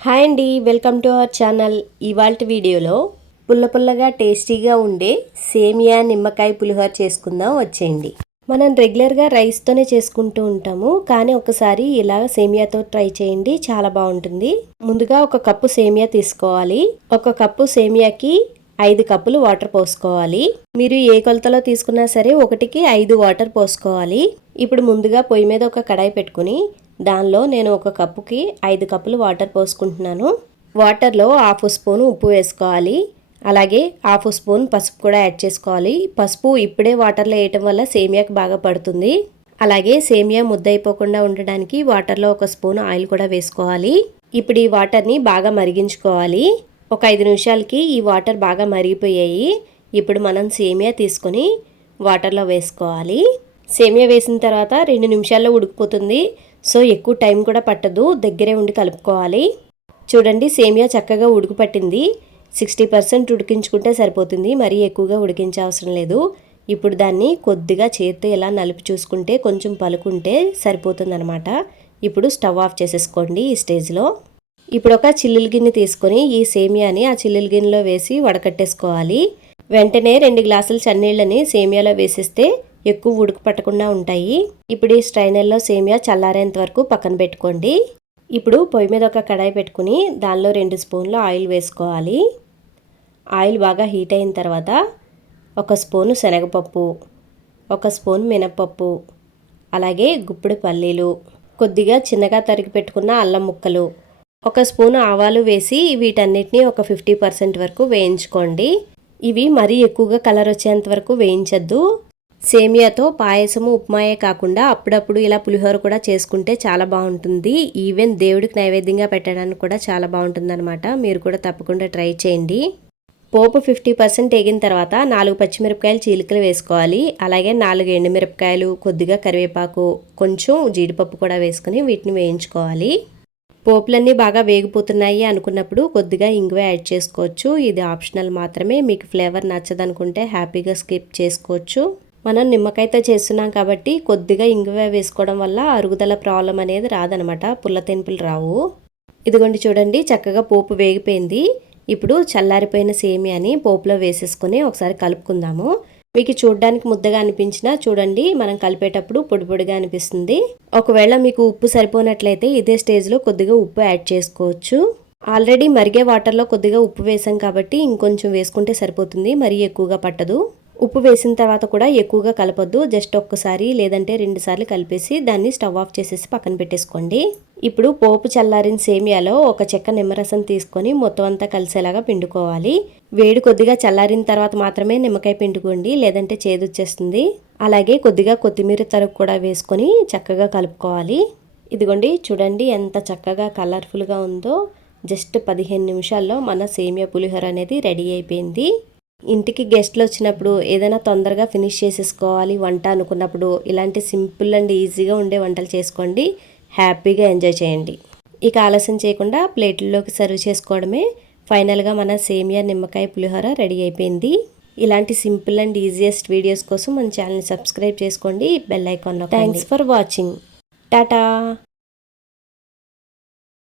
Hi అండి welcome to our channel. ఇవాళ వీడియోలో పుల్ల పుల్లగా టేస్టీగా ఉండే సేమియా నిమ్మకాయ పులిహోర చేసుకుందాం వచ్చేయండి. మనం రెగ్యులర్గా రైస్తోనే చేసుకుంటూ ఉంటాము కానీ ఒకసారి ఇలా సేమియాతో ట్రై చేయండి చాలా బాగుంటుంది. ముందుగా ఒక కప్పు సేమియా తీసుకోవాలి. ఒక కప్పు సేమియాకి ఐదు కప్పులు వాటర్ పోసుకోవాలి. మీరు ఏ కొలతలో తీసుకున్నా సరే ఒకటికి ఐదు వాటర్ పోసుకోవాలి. ఇప్పుడు ముందుగా పొయ్యి మీద ఒక కడాయి పెట్టుకుని దానిలో నేను ఒక కప్పుకి ఐదు కప్పులు వాటర్ పోసుకుంటున్నాను. వాటర్లో హాఫ్ స్పూన్ ఉప్పు వేసుకోవాలి. అలాగే హాఫ్ స్పూన్ పసుపు కూడా యాడ్ చేసుకోవాలి. పసుపు ఇప్పుడే వాటర్లో వేయటం వల్ల సేమియాకి బాగా పడుతుంది. అలాగే సేమియా ముద్దయిపోకుండా ఉండడానికి వాటర్లో ఒక స్పూన్ ఆయిల్ కూడా వేసుకోవాలి. ఇప్పుడు ఈ వాటర్ని బాగా మరిగించుకోవాలి. ఒక ఐదు నిమిషాలకి ఈ వాటర్ బాగా మరిగిపోయాయి. ఇప్పుడు మనం సేమియా తీసుకొని వాటర్లో వేసుకోవాలి. సేమియా వేసిన తర్వాత రెండు నిమిషాల్లో ఉడికిపోతుంది. సో ఎక్కువ టైం కూడా పట్టదు. దగ్గరే ఉండి కలుపుకోవాలి. చూడండి సేమియా చక్కగా ఉడుకు పట్టింది. సిక్స్టీ పర్సెంట్ ఉడికించుకుంటే సరిపోతుంది. మరీ ఎక్కువగా ఉడికించే అవసరం లేదు. ఇప్పుడు దాన్ని కొద్దిగా చేతితో ఇలా నలిపి చూసుకుంటే కొంచెం పలుకుంటే సరిపోతుందనమాట ఇప్పుడు స్టవ్ ఆఫ్ చేసేసుకోండి ఈ స్టేజ్లో. ఇప్పుడు ఒక చిల్లుల గిన్నె తీసుకొని ఈ సేమియాని ఆ చిల్లుల గిన్నెలో వేసి వడకట్టేసుకోవాలి. వెంటనే రెండు గ్లాసుల చన్నీళ్ళని సేమియాలో వేసేస్తే ఎక్కువ ఉడుకు పట్టకుండా ఉంటాయి. ఇప్పుడు ఈ స్ట్రైనర్లో సేమియా చల్లారేంత వరకు పక్కన పెట్టుకోండి. ఇప్పుడు పొయ్యి మీద ఒక కడాయి పెట్టుకుని దానిలో రెండు స్పూన్లు ఆయిల్ వేసుకోవాలి. ఆయిల్ బాగా హీట్ అయిన తర్వాత ఒక స్పూను శనగపప్పు ఒక స్పూన్ మినప్పప్పు అలాగే గుప్పిడి పల్లీలు కొద్దిగా చిన్నగా తరిగి పెట్టుకున్న అల్లం ముక్కలు ఒక స్పూన్ ఆవాలు వేసి వీటన్నిటిని ఒక ఫిఫ్టీ పర్సెంట్ వరకు వేయించుకోండి. ఇవి మరీ ఎక్కువగా కలర్ వచ్చేంత వరకు వేయించద్దు. సేమియాతో పాయసము ఉప్మాయే కాకుండా అప్పుడప్పుడు ఇలా పులిహోర కూడా చేసుకుంటే చాలా బాగుంటుంది. ఈవెన్ దేవుడికి నైవేద్యంగా పెట్టడానికి కూడా చాలా బాగుంటుంది అనమాట మీరు కూడా తప్పకుండా ట్రై చేయండి. పోపు ఫిఫ్టీ పర్సెంట్ ఎగిన తర్వాత నాలుగు పచ్చిమిరపకాయలు చీలికలు వేసుకోవాలి. అలాగే నాలుగు ఎండుమిరపకాయలు కొద్దిగా కరివేపాకు కొంచెం జీడిపప్పు కూడా వేసుకుని వీటిని వేయించుకోవాలి. పోపులన్నీ బాగా వేగిపోతున్నాయి అనుకున్నప్పుడు కొద్దిగా ఇంగువ యాడ్ చేసుకోవచ్చు. ఇది ఆప్షనల్ మాత్రమే. మీకు ఫ్లేవర్ నచ్చదనుకుంటే హ్యాపీగా స్కిప్ చేసుకోవచ్చు. మనం నిమ్మకాయతో చేస్తున్నాం కాబట్టి కొద్దిగా ఇంగువ వేసుకోవడం వల్ల అరుగుదల ప్రాబ్లం అనేది రాదనమాట. పుల్ల తెంపులు రావు. ఇదిగోండి చూడండి చక్కగా పోపు వేగిపోయింది. ఇప్పుడు చల్లారిపోయిన సేమియాని పోపులో వేసేసుకొని ఒకసారి కలుపుకుందాము. మీకు చూడడానికి ముద్దగా అనిపించినా చూడండి మనం కలిపేటప్పుడు పొడి పొడిగా అనిపిస్తుంది. ఒకవేళ మీకు ఉప్పు సరిపోనట్లయితే ఇదే స్టేజ్లో కొద్దిగా ఉప్పు యాడ్ చేసుకోవచ్చు. ఆల్రెడీ మరిగే వాటర్లో కొద్దిగా ఉప్పు వేసాం కాబట్టి ఇంకొంచెం వేసుకుంటే సరిపోతుంది మరీ ఎక్కువగా పట్టదు. ఉప్పు వేసిన తర్వాత కూడా ఎక్కువగా కలపొద్దు. జస్ట్ ఒక్కసారి లేదంటే రెండు సార్లు కలిపేసి దాన్ని స్టవ్ ఆఫ్ చేసేసి పక్కన పెట్టేసుకోండి. ఇప్పుడు పోపు చల్లారిన సేమియాలో ఒక చెక్క నిమ్మరసం తీసుకొని మొత్తం అంతా కలిసేలాగా పిండుకోవాలి. వేడి కొద్దిగా చల్లారిన తర్వాత మాత్రమే నిమ్మకాయ పిండుకోండి లేదంటే చేదొచ్చేస్తుంది అలాగే కొద్దిగా కొత్తిమీర తరుగు కూడా వేసుకొని చక్కగా కలుపుకోవాలి. ఇదిగోండి చూడండి ఎంత చక్కగా కలర్ఫుల్గా ఉందో. జస్ట్ పదిహేను నిమిషాల్లో మన సేమియా పులిహోర అనేది రెడీ అయిపోయింది. ఇంటికి గెస్ట్లు వచ్చినప్పుడు ఏదైనా తొందరగా ఫినిష్ చేసేసుకోవాలి వంట అనుకున్నప్పుడు ఇలాంటి సింపుల్ అండ్ ఈజీగా ఉండే వంటలు చేసుకోండి. హ్యాపీగా ఎంజాయ్ చేయండి. ఇక ఆలస్యం చేయకుండా ప్లేట్లలోకి సర్వ్ చేసుకోవడమే. ఫైనల్గా మన సేమియా నిమ్మకాయ పులిహోర రెడీ అయిపోయింది. ఇలాంటి సింపుల్ అండ్ ఈజియెస్ట్ వీడియోస్ కోసం మన ఛానల్ని సబ్స్క్రైబ్ చేసుకోండి bell icon thanks for watching tata!